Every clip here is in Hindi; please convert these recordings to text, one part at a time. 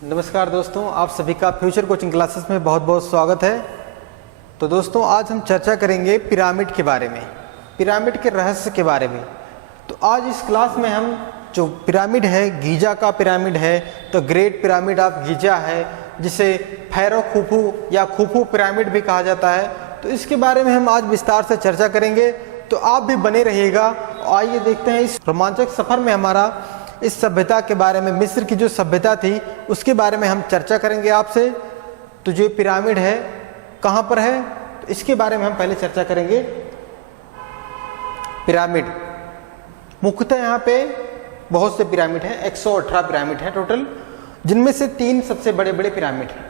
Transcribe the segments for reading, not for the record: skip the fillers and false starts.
नमस्कार दोस्तों, आप सभी का फ्यूचर कोचिंग क्लासेस में बहुत बहुत स्वागत है। तो दोस्तों, आज हम चर्चा करेंगे पिरामिड के बारे में, पिरामिड के रहस्य के बारे में। तो आज इस क्लास में हम जो पिरामिड है, गीजा का पिरामिड है, तो ग्रेट पिरामिड ऑफ गीजा है, जिसे फैरो खुफू या खुफू पिरामिड भी कहा जाता है। तो इसके बारे में हम आज विस्तार से चर्चा करेंगे, तो आप भी बने रहिएगा। आइए देखते हैं इस रोमांचक सफ़र में हमारा इस सभ्यता के बारे में, मिस्र की जो सभ्यता थी उसके बारे में हम चर्चा करेंगे आपसे। तो जो पिरामिड है कहाँ पर है, तो इसके बारे में हम पहले चर्चा करेंगे। पिरामिड मुख्यतः यहाँ पे बहुत से पिरामिड हैं, 118 पिरामिड हैं टोटल, जिनमें से 3 सबसे बड़े बड़े पिरामिड हैं।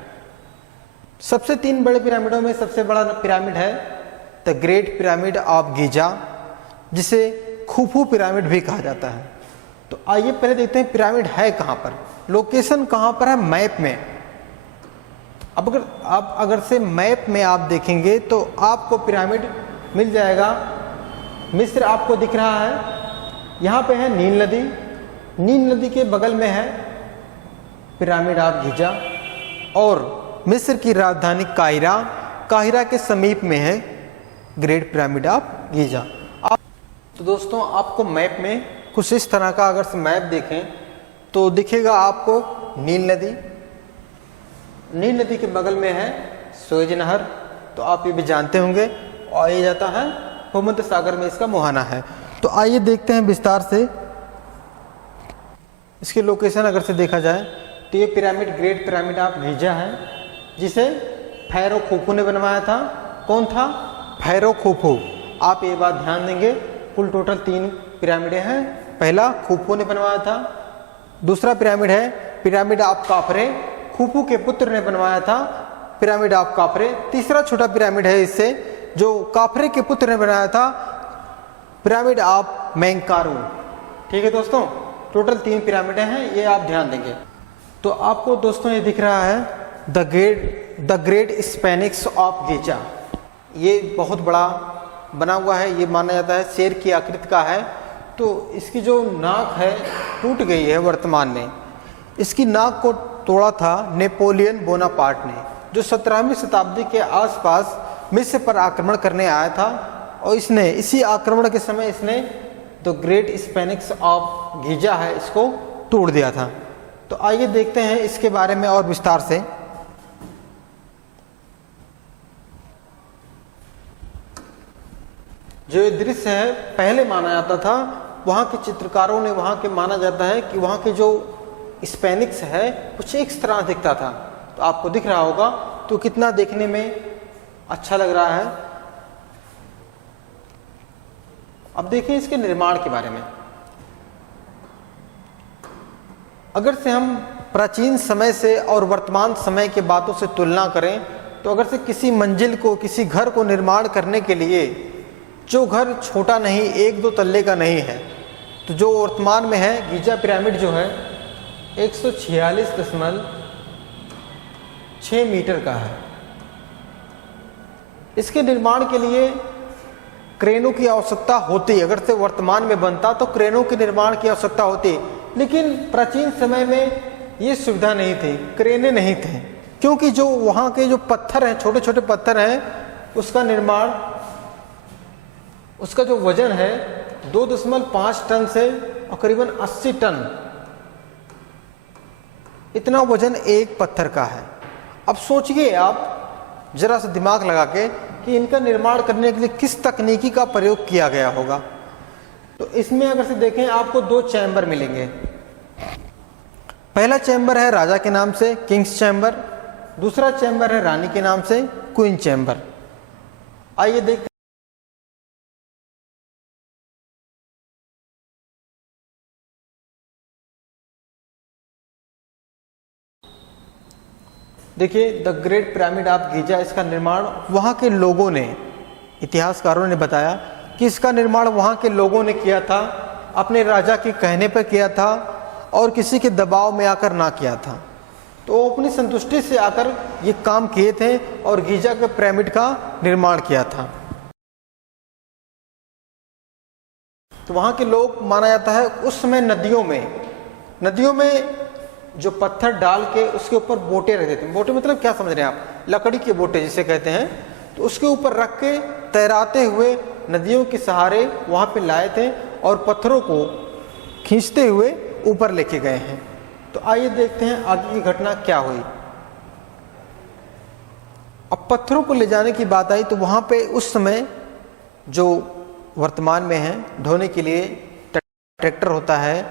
सबसे 3 बड़े पिरामिडों में सबसे बड़ा पिरामिड है the great pyramid of Giza, जिसे खुफू पिरामिड भी कहा जाता है। तो आइए पहले देखते हैं पिरामिड है कहाँ पर, लोकेशन कहाँ पर है मैप में। अब अगर से मैप में आप देखेंगे तो आपको पिरामिड मिल जाएगा। मिस्र आपको दिख रहा है, यहाँ पे है नील नदी, नील नदी के बगल में है पिरामिड ऑफ गीजा, और मिस्र की राजधानी काहिरा, काहिरा के समीप में है ग्रेट पिरामिड ऑफ गीजा। तो दोस्तों, आपको मैप में कुछ इस तरह का अगर से मैप देखें तो दिखेगा आपको नील नदी, नील नदी के बगल में है सुएज नहर, तो आप ये भी जानते होंगे, और ये जाता है भूमध्य सागर में, इसका मुहाना है। तो आइए देखते हैं विस्तार से इसकी लोकेशन। अगर से देखा जाए तो ये pyramid great pyramid of Giza है, जिसे फैरो खुफू ने बनवाया था। कौन था? Pharaoh Khufu. आप ये बात ध्यान देंगे, कुल टोटल 3 पिरामिडें हैं। पहला खुफू ने बनवाया था, दूसरा पिरामिड है पिरामिड ऑफ काफरे, खुफू के पुत्र ने बनवाया था पिरामिड ऑफ काफरे। तीसरा छोटा पिरामिड है इससे, जो काफरे के पुत्र ने बनाया था, पिरामिड ऑफ मेंकारू। ठीक है दोस्तों, टोटल 3 पिरामिडें हैं, ये आप ध्यान देंगे। तो आपको दोस्तों ये दिख रहा है द ग्रेट स्पेनिक्स ऑफ गीजा। ये बहुत बड़ा बना हुआ है, ये माना जाता है शेर की आकृति का है। तो इसकी जो नाक है टूट गई है वर्तमान में। इसकी नाक को तोड़ा था नेपोलियन बोनापार्ट ने, जो 17वीं शताब्दी के आसपास मिस्र पर आक्रमण करने आया था, और इसने इसी आक्रमण के समय इसने द ग्रेट स्पेनिक्स ऑफ गीजा है, इसको तोड़ दिया था। तो आइए देखते हैं इसके बारे में और विस्तार से। जो ये दृश्य है पहले माना जाता था, वहाँ के चित्रकारों ने, वहाँ के माना जाता है कि वहाँ के जो स्पेनिक्स है कुछ एक तरह दिखता था। तो आपको दिख रहा होगा, तो कितना देखने में अच्छा लग रहा है। अब देखिए इसके निर्माण के बारे में। अगर से हम प्राचीन समय से और वर्तमान समय के बातों से तुलना करें, तो अगर से किसी मंजिल को, किसी घर को निर्माण करने के लिए, जो घर छोटा नहीं, 1-2 तल्ले का नहीं है, तो जो वर्तमान में है गीजा पिरामिड जो है 146.6 मीटर का है। इसके निर्माण के लिए क्रेनों की आवश्यकता होती। अगर से वर्तमान में बनता तो क्रेनों के निर्माण की आवश्यकता होती, लेकिन प्राचीन समय में ये सुविधा नहीं थी, क्रेनें नहीं थे, क्योंकि जो वहाँ के जो पत्थर हैं, छोटे छोटे पत्थर हैं, उसका निर्माण, उसका जो वजन है 2.5 टन से और करीबन 80 टन, इतना वजन एक पत्थर का है। अब सोचिए आप जरा सा दिमाग लगा के कि इनका निर्माण करने के लिए किस तकनीकी का प्रयोग किया गया होगा। तो इसमें अगर से देखें, आपको 2 चैम्बर मिलेंगे। पहला चैम्बर है राजा के नाम से, किंग्स चैम्बर। दूसरा चैम्बर है रानी के नाम से, क्वीन चैम्बर। आइए देखते देखिए the great pyramid of Giza, इसका निर्माण वहाँ के लोगों ने, इतिहासकारों ने बताया कि इसका निर्माण वहाँ के लोगों ने किया था, अपने राजा के कहने पर किया था, और किसी के दबाव में आकर ना किया था। तो वो अपनी संतुष्टि से आकर ये काम किए थे और गीजा के पिरामिड का निर्माण किया था। तो वहाँ के लोग, माना जाता है उस समय नदियों में जो पत्थर डाल के उसके ऊपर बोटे रख देते हैं। बोटे मतलब क्या समझ रहे हैं आप, लकड़ी के बोटे जिसे कहते हैं। तो उसके ऊपर रख के तैराते हुए नदियों के सहारे वहाँ पे लाए थे और पत्थरों को खींचते हुए ऊपर लेके गए हैं। तो आइए देखते हैं आगे की घटना क्या हुई। अब पत्थरों को ले जाने की बात आई तो वहाँ पे उस समय जो वर्तमान में है ढोने के लिए ट्रैक्टर होता है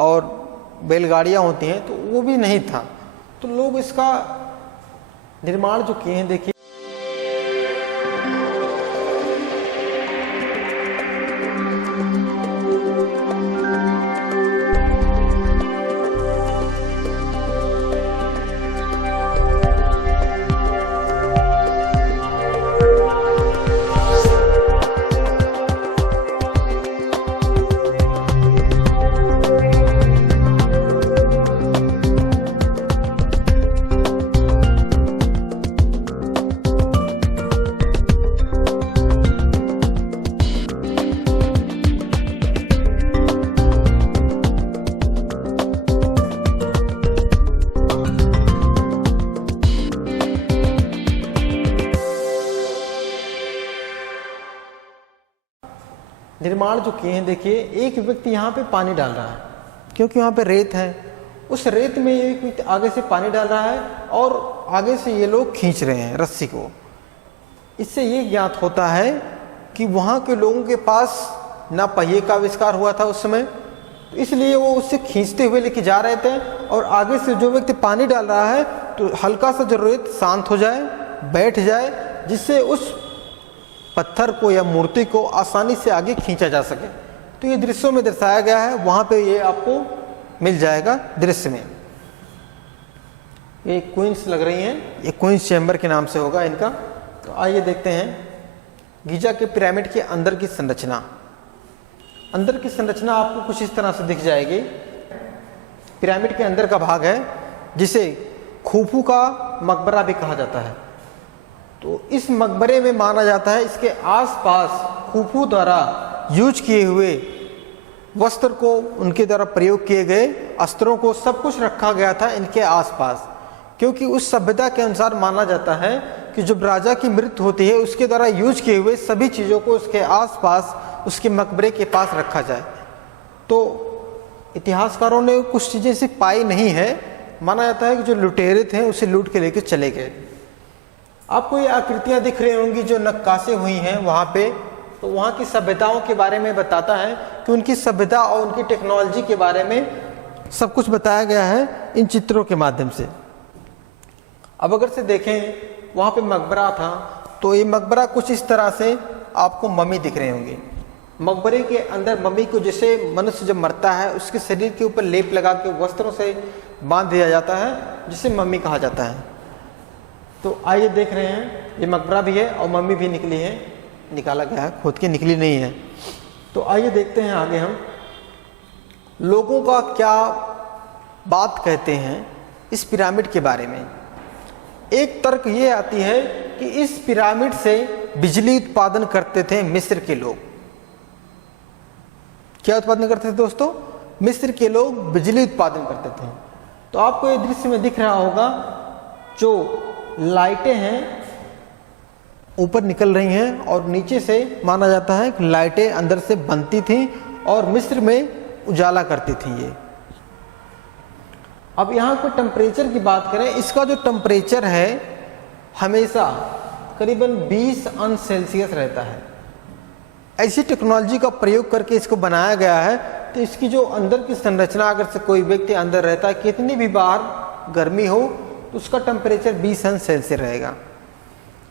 और बैलगाड़ियाँ होती हैं, तो वो भी नहीं था। तो लोग इसका निर्माण जो किए हैं, देखिए निर्माण जो किए हैं, देखिए एक व्यक्ति यहाँ पे पानी डाल रहा है क्योंकि वहाँ पे रेत है। उस रेत में एक व्यक्ति आगे से पानी डाल रहा है और आगे से ये लोग खींच रहे हैं रस्सी को। इससे ये ज्ञात होता है कि वहाँ के लोगों के पास ना पहिए का आविष्कार हुआ था उस समय, तो इसलिए वो उससे खींचते हुए लेके जा रहे थे। और आगे से जो व्यक्ति पानी डाल रहा है तो हल्का सा जो रेत शांत हो जाए, बैठ जाए, जिससे उस पत्थर को या मूर्ति को आसानी से आगे खींचा जा सके। तो ये दृश्यों में दर्शाया गया है, वहाँ पे ये आपको मिल जाएगा दृश्य में। ये क्वींस लग रही हैं, ये क्वींस चैम्बर के नाम से होगा इनका। तो आइए देखते हैं गीजा के पिरामिड के अंदर की संरचना। अंदर की संरचना आपको कुछ इस तरह से दिख जाएगी। पिरामिड के अंदर का भाग है जिसे खूफू का मकबरा भी कहा जाता है। तो इस मकबरे में माना जाता है इसके आसपास खूफू द्वारा यूज किए हुए वस्त्र को, उनके द्वारा प्रयोग किए गए अस्त्रों को, सब कुछ रखा गया था इनके आसपास। क्योंकि उस सभ्यता के अनुसार माना जाता है कि जब राजा की मृत्यु होती है उसके द्वारा यूज किए हुए सभी चीज़ों को उसके आसपास उसके मकबरे के पास रखा जाए। तो इतिहासकारों ने कुछ चीज़ें ऐसी पाई नहीं है। माना जाता है कि जो लुटेरे थे उसे लूट के लेकर चले गए। आपको ये आकृतियाँ दिख रही होंगी जो नक्काशी हुई हैं वहाँ पे, तो वहाँ की सभ्यताओं के बारे में बताता है कि उनकी सभ्यता और उनकी टेक्नोलॉजी के बारे में सब कुछ बताया गया है इन चित्रों के माध्यम से। अब अगर से देखें वहाँ पे मकबरा था, तो ये मकबरा कुछ इस तरह से आपको मम्मी दिख रही होंगी। मकबरे के अंदर मम्मी को, जैसे मनुष्य जब मरता है उसके शरीर के ऊपर लेप लगा के वस्त्रों से बांध दिया जाता है, जिसे मम्मी कहा जाता है। तो आइए देख रहे हैं ये मकबरा भी है और मम्मी भी निकली है, निकाला गया है, खुद की निकली नहीं है। तो आइए देखते हैं आगे हम लोगों का क्या बात कहते हैं इस पिरामिड के बारे में। एक तर्क ये आती है कि इस पिरामिड से बिजली उत्पादन करते थे मिस्र के लोग। क्या उत्पादन करते थे दोस्तों? मिस्र के लोग बिजली उत्पादन करते थे। तो आपको ये दृश्य में दिख रहा होगा जो लाइटें हैं ऊपर निकल रही हैं और नीचे से माना जाता है कि लाइटें अंदर से बनती थी और मिस्र में उजाला करती थी ये। अब यहाँ पर टेम्परेचर की बात करें, इसका जो टेम्परेचर है हमेशा करीबन 20 अंश सेल्सियस रहता है। ऐसी टेक्नोलॉजी का प्रयोग करके इसको बनाया गया है। तो इसकी जो अंदर की संरचना, अगर से कोई व्यक्ति अंदर रहता है, कितनी भी बार गर्मी हो तो उसका टेम्परेचर 20 अंश सेल्सियस रहेगा।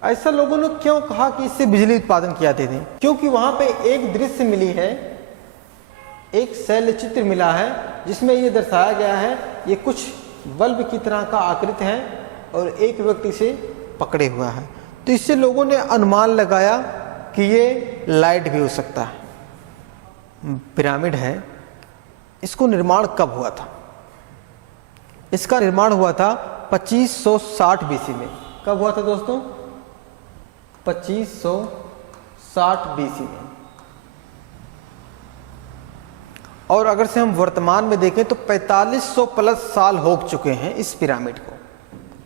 ऐसा लोगों ने क्यों कहा कि इससे बिजली उत्पादन किया जाते थे? क्योंकि वहाँ पे एक दृश्य मिली है, एक शैल चित्र मिला है जिसमें ये दर्शाया गया है ये कुछ बल्ब की तरह का आकृति है और एक व्यक्ति से पकड़े हुआ है। तो इससे लोगों ने अनुमान लगाया कि ये लाइट भी हो सकता है। पिरामिड है, इसको निर्माण कब हुआ था? इसका निर्माण हुआ था 2560 बीसी में। कब हुआ था दोस्तों? 2560 बीसी में। और अगर से हम वर्तमान में देखें तो 4500 प्लस साल हो चुके हैं इस पिरामिड को,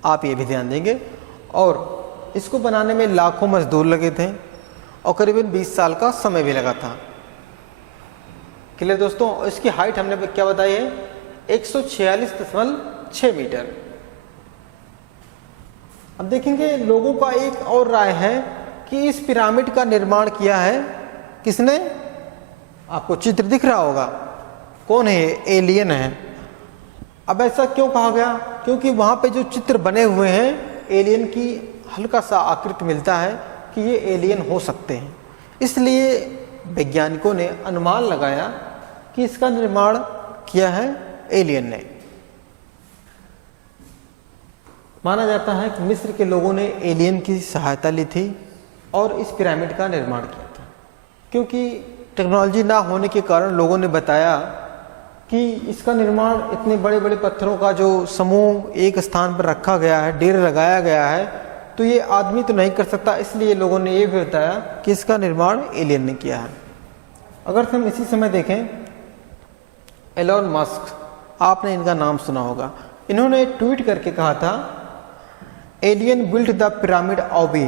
आप ये भी ध्यान देंगे। और इसको बनाने में लाखों मजदूर लगे थे और करीबन 20 साल का समय भी लगा था। क्लियर दोस्तों? इसकी हाइट हमने क्या बताई है, 146.6 मीटर। अब देखेंगे लोगों का एक और राय है कि इस पिरामिड का निर्माण किया है किसने, आपको चित्र दिख रहा होगा, कौन है, एलियन है। अब ऐसा क्यों कहा गया, क्योंकि वहां पे जो चित्र बने हुए हैं एलियन की हल्का सा आकृति मिलता है कि ये एलियन हो सकते हैं, इसलिए वैज्ञानिकों ने अनुमान लगाया कि इसका निर्माण किया है एलियन ने। माना जाता है कि मिस्र के लोगों ने एलियन की सहायता ली थी और इस पिरामिड का निर्माण किया था, क्योंकि टेक्नोलॉजी ना होने के कारण लोगों ने बताया कि इसका निर्माण इतने बड़े बड़े पत्थरों का जो समूह एक स्थान पर रखा गया है, डेरे लगाया गया है, तो ये आदमी तो नहीं कर सकता, इसलिए लोगों ने ये भी बताया कि इसका निर्माण एलियन ने किया है। अगर हम इसी समय देखें, एलोन मस्क, आपने इनका नाम सुना होगा, इन्होंने ट्वीट करके कहा था एलियन बिल्ट द पिरामिड ऑबी।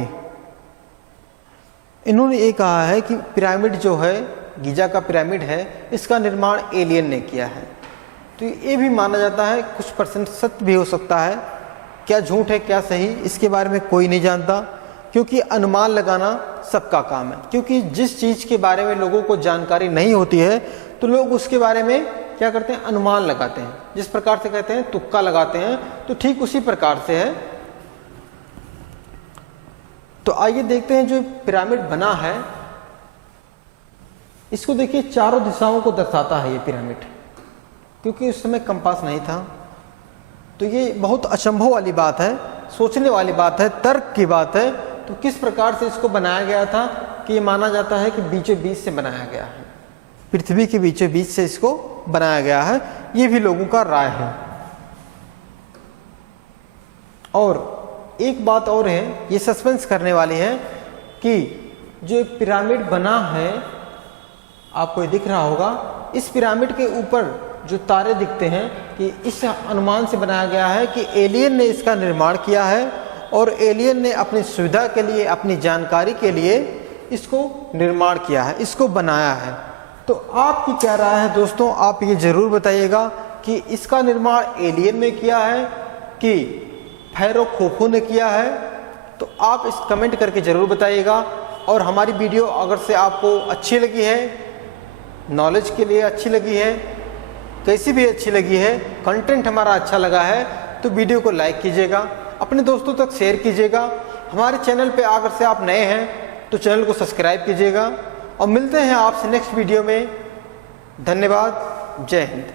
इन्होंने ये कहा है कि पिरामिड जो है, गीजा का पिरामिड है, इसका निर्माण एलियन ने किया है। तो ये भी माना जाता है, कुछ परसेंट सत्य भी हो सकता है, क्या झूठ है क्या सही इसके बारे में कोई नहीं जानता, क्योंकि अनुमान लगाना सबका काम है। क्योंकि जिस चीज़ के बारे में लोगों को जानकारी नहीं होती है तो लोग उसके बारे में क्या करते हैं, अनुमान लगाते हैं। जिस प्रकार से कहते हैं तुक्का लगाते हैं, तो ठीक उसी प्रकार से है। तो आइए देखते हैं जो पिरामिड बना है, इसको देखिए, चारों दिशाओं को दर्शाता है ये पिरामिड, क्योंकि उस समय कंपास नहीं था। तो ये बहुत अचंभव वाली बात है, सोचने वाली बात है, तर्क की बात है। तो किस प्रकार से इसको बनाया गया था कि ये माना जाता है कि बीचों बीच से बनाया गया है, पृथ्वी के बीचों बीच से इसको बनाया गया है, ये भी लोगों का राय है। और एक बात और है, ये सस्पेंस करने वाली है कि जो पिरामिड बना है, आपको ये दिख रहा होगा, इस पिरामिड के ऊपर जो तारे दिखते हैं कि इस अनुमान से बनाया गया है कि एलियन ने इसका निर्माण किया है और एलियन ने अपनी सुविधा के लिए, अपनी जानकारी के लिए इसको निर्माण किया है, इसको बनाया है। तो आपकी क्या राय है दोस्तों, आप ये जरूर बताइएगा कि इसका निर्माण एलियन ने किया है कि फैरो खोफू ने किया है। तो आप इस कमेंट करके जरूर बताइएगा। और हमारी वीडियो अगर से आपको अच्छी लगी है, नॉलेज के लिए अच्छी लगी है, कैसी भी अच्छी लगी है, कंटेंट हमारा अच्छा लगा है, तो वीडियो को लाइक कीजिएगा, अपने दोस्तों तक शेयर कीजिएगा। हमारे चैनल पे अगर से आप नए हैं तो चैनल को सब्सक्राइब कीजिएगा। और मिलते हैं आपसे नेक्स्ट वीडियो में। धन्यवाद, जय हिंद।